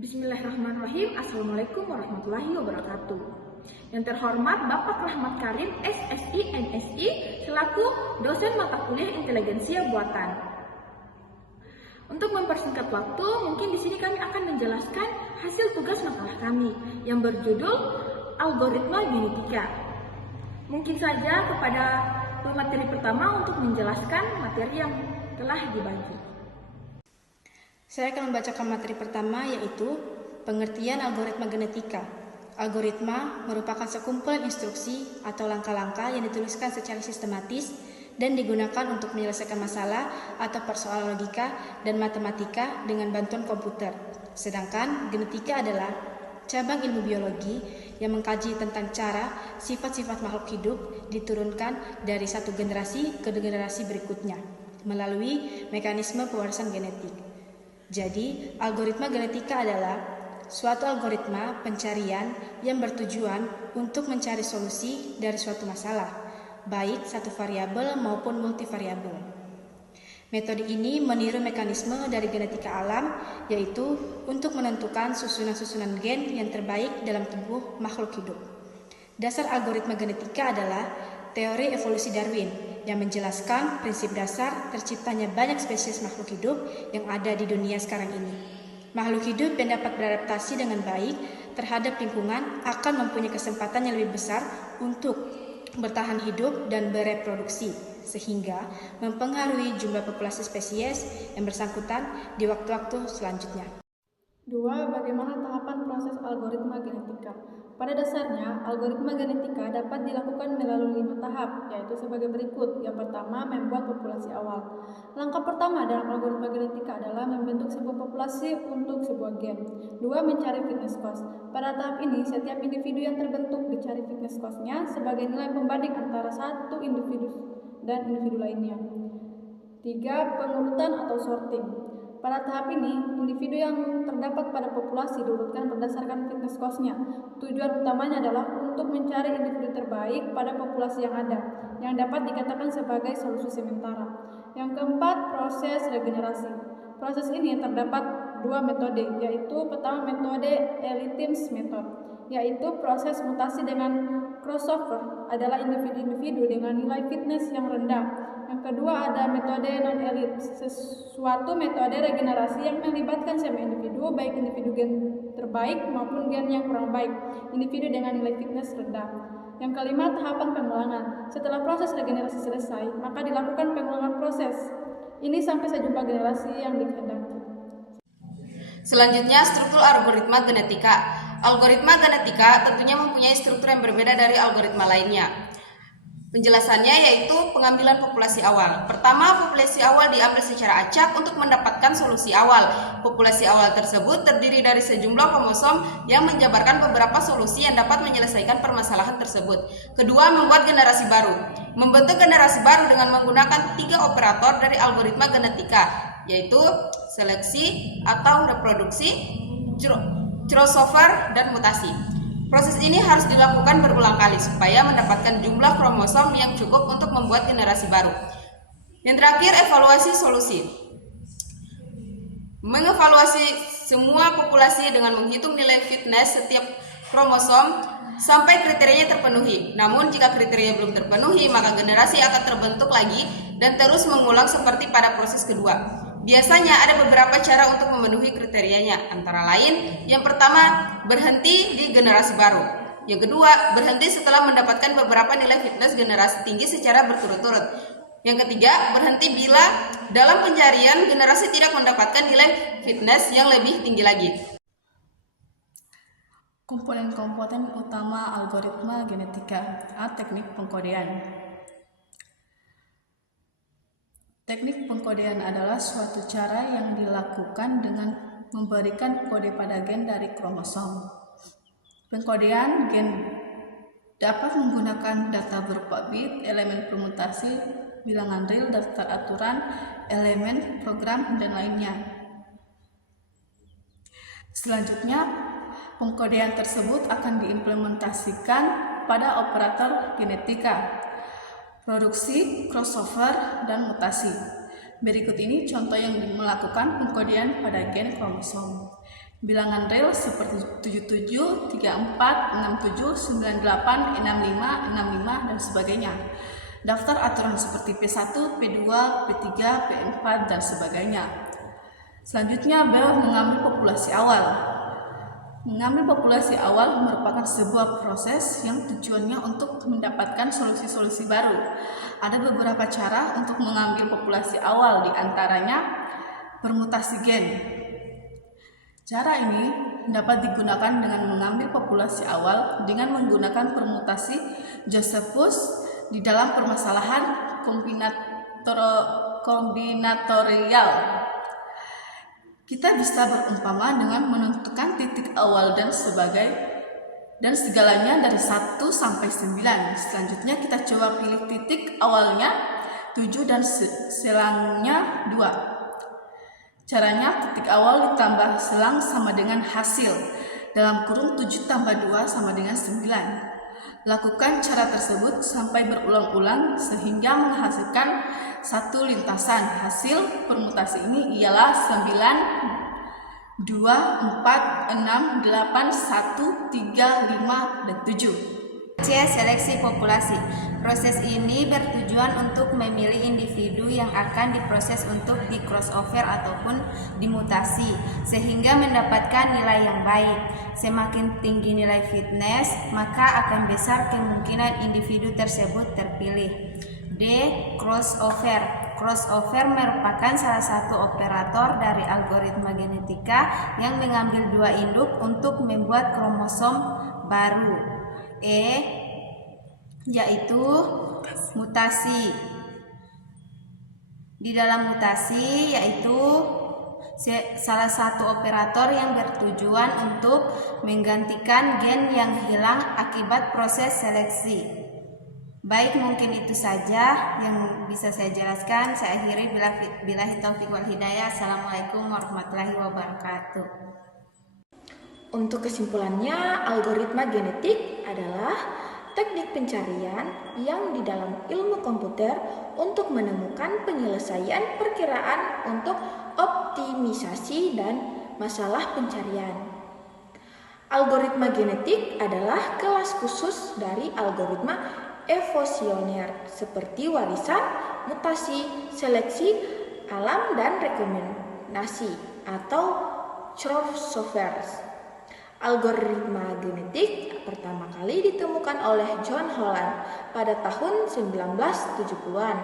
Bismillahirrahmanirrahim. Assalamualaikum warahmatullahi wabarakatuh. Yang terhormat Bapak Rahmat Karim, SSI, MSI, selaku dosen mata kuliah intelijensia buatan. Untuk mempersingkat waktu, mungkin di sini kami akan menjelaskan hasil tugas makalah kami yang berjudul Algoritma Genetika. Mungkin saja kepada pemateri pertama untuk menjelaskan materi yang telah dibagi. Saya akan membacakan materi pertama, yaitu pengertian algoritma genetika. Algoritma merupakan sekumpulan instruksi atau langkah-langkah yang dituliskan secara sistematis dan digunakan untuk menyelesaikan masalah atau persoalan logika dan matematika dengan bantuan komputer. Sedangkan genetika adalah cabang ilmu biologi yang mengkaji tentang cara sifat-sifat makhluk hidup diturunkan dari satu generasi ke generasi berikutnya melalui mekanisme pewarisan genetik. Jadi, algoritma genetika adalah suatu algoritma pencarian yang bertujuan untuk mencari solusi dari suatu masalah, baik satu variabel maupun multivariabel. Metode ini meniru mekanisme dari genetika alam, yaitu untuk menentukan susunan-susunan gen yang terbaik dalam tubuh makhluk hidup. Dasar algoritma genetika adalah teori evolusi Darwin yang menjelaskan prinsip dasar terciptanya banyak spesies makhluk hidup yang ada di dunia sekarang ini. Makhluk hidup yang dapat beradaptasi dengan baik terhadap lingkungan akan mempunyai kesempatan yang lebih besar untuk bertahan hidup dan bereproduksi, sehingga mempengaruhi jumlah populasi spesies yang bersangkutan di waktu-waktu selanjutnya. 2. Bagaimana tahapan proses algoritma genetika? Pada dasarnya, algoritma genetika dapat dilakukan melalui 5 tahap, yaitu sebagai berikut. Yang pertama, membuat populasi awal. Langkah pertama dalam algoritma genetika adalah membentuk sebuah populasi untuk sebuah gen. 2. Mencari fitness cost. Pada tahap ini, setiap individu yang terbentuk dicari fitness cost-nya sebagai nilai pembanding antara satu individu dan individu lainnya. 3. Pengurutan atau sorting. Pada tahap ini, individu yang terdapat pada populasi diurutkan berdasarkan fitness cost-nya. Tujuan utamanya adalah untuk mencari individu terbaik pada populasi yang ada, yang dapat dikatakan sebagai solusi sementara. Yang keempat, proses regenerasi. Proses ini terdapat 2 metode, yaitu pertama metode Elitins method, yaitu proses mutasi dengan crossover adalah individu-individu dengan nilai fitness yang rendah. Yang kedua ada metode non-elit, sesuatu metode regenerasi yang melibatkan semua individu, baik individu gen terbaik maupun gen yang kurang baik, individu dengan nilai fitness rendah. Yang kelima, tahapan pengulangan. Setelah proses regenerasi selesai, maka dilakukan pengulangan proses ini sampai sejumlah generasi yang dikehendaki. Selanjutnya, struktur algoritma genetika. Algoritma genetika tentunya mempunyai struktur yang berbeda dari algoritma lainnya. Penjelasannya yaitu pengambilan populasi awal. Pertama, populasi awal diambil secara acak untuk mendapatkan solusi awal. Populasi awal tersebut terdiri dari sejumlah kromosom yang menjabarkan beberapa solusi yang dapat menyelesaikan permasalahan tersebut. Kedua, membuat generasi baru. Membentuk generasi baru dengan menggunakan 3 operator dari algoritma genetika, yaitu seleksi atau reproduksi, crossover, dan mutasi. Proses ini harus dilakukan berulang kali supaya mendapatkan jumlah kromosom yang cukup untuk membuat generasi baru. Yang terakhir, evaluasi solusi. Mengevaluasi semua populasi dengan menghitung nilai fitness setiap kromosom sampai kriterianya terpenuhi. Namun jika kriteria belum terpenuhi, maka generasi akan terbentuk lagi dan terus mengulang seperti pada proses kedua. Biasanya ada beberapa cara untuk memenuhi kriterianya, antara lain, yang pertama, berhenti di generasi baru. Yang kedua, berhenti setelah mendapatkan beberapa nilai fitness generasi tinggi secara berturut-turut. Yang ketiga, berhenti bila dalam pencarian generasi tidak mendapatkan nilai fitness yang lebih tinggi lagi. Komponen-komponen utama algoritma genetika. Teknik pengkodean. Teknik pengkodean adalah suatu cara yang dilakukan dengan memberikan kode pada gen dari kromosom. Pengkodean gen dapat menggunakan data berupa bit, elemen permutasi, bilangan real, daftar aturan, elemen, program, dan lainnya. Selanjutnya, pengkodean tersebut akan diimplementasikan pada operator genetika, produksi, crossover, dan mutasi. Berikut ini contoh yang melakukan pengkodean pada gen kromosom. bilangan real seperti 77, 34, 67, 98, 65, 65, dan sebagainya. Daftar aturan seperti P1, P2, P3, P4, dan sebagainya. Selanjutnya adalah mengambil populasi awal. Mengambil populasi awal merupakan sebuah proses yang tujuannya untuk mendapatkan solusi-solusi baru. Ada beberapa cara untuk mengambil populasi awal, diantaranya permutasi gen. Cara ini dapat digunakan dengan mengambil populasi awal dengan menggunakan permutasi Josephus di dalam permasalahan kombinatorial. Kita bisa berumpama dengan menentukan titik awal dan segalanya dari 1 sampai 9. Selanjutnya kita coba pilih titik awalnya 7 dan selangnya 2. Caranya titik awal ditambah selang sama dengan hasil, dalam kurung 7 tambah 2 sama dengan 9. Lakukan cara tersebut sampai berulang-ulang sehingga menghasilkan satu lintasan. Hasil permutasi ini ialah 9, 2, 4, 6, 8, 1, 3, 5, dan 7. C. Seleksi populasi. Proses ini bertujuan untuk memilih individu yang akan diproses untuk di crossover ataupun dimutasi sehingga mendapatkan nilai yang baik. Semakin tinggi nilai fitness, maka akan besar kemungkinan individu tersebut terpilih. D. Crossover. Crossover merupakan salah satu operator dari algoritma genetika yang mengambil dua induk untuk membuat kromosom baru. E. Yaitu mutasi. Di dalam mutasi yaitu salah satu operator yang bertujuan untuk menggantikan gen yang hilang akibat proses seleksi. Baik, mungkin itu saja yang bisa saya jelaskan. Saya akhiri, billahi taufiq wal hidayah. Assalamualaikum warahmatullahi wabarakatuh. Untuk kesimpulannya, algoritma genetik adalah teknik pencarian yang di dalam ilmu komputer untuk menemukan penyelesaian perkiraan untuk optimisasi dan masalah pencarian. Algoritma genetik adalah kelas khusus dari algoritma evolusioner seperti warisan, mutasi, seleksi alam, dan rekombinasi atau crossover. Algoritma genetik pertama kali ditemukan oleh John Holland pada tahun 1970-an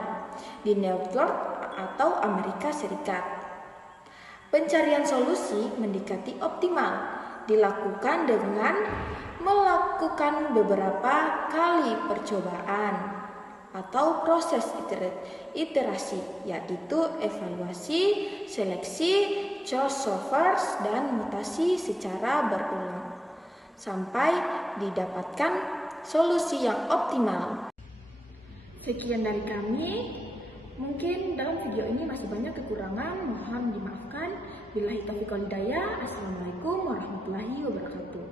di New York atau Amerika Serikat. Pencarian solusi mendekati optimal dilakukan dengan melakukan beberapa kali percobaan atau proses iterasi, yaitu evaluasi, seleksi, crossovers, dan mutasi secara berulang sampai didapatkan solusi yang optimal. Sekian dari kami. Mungkin dalam video ini masih banyak kekurangan, mohon dimaafkan. Billahi taufiq wal hidayah. Assalamualaikum warahmatullahi wabarakatuh.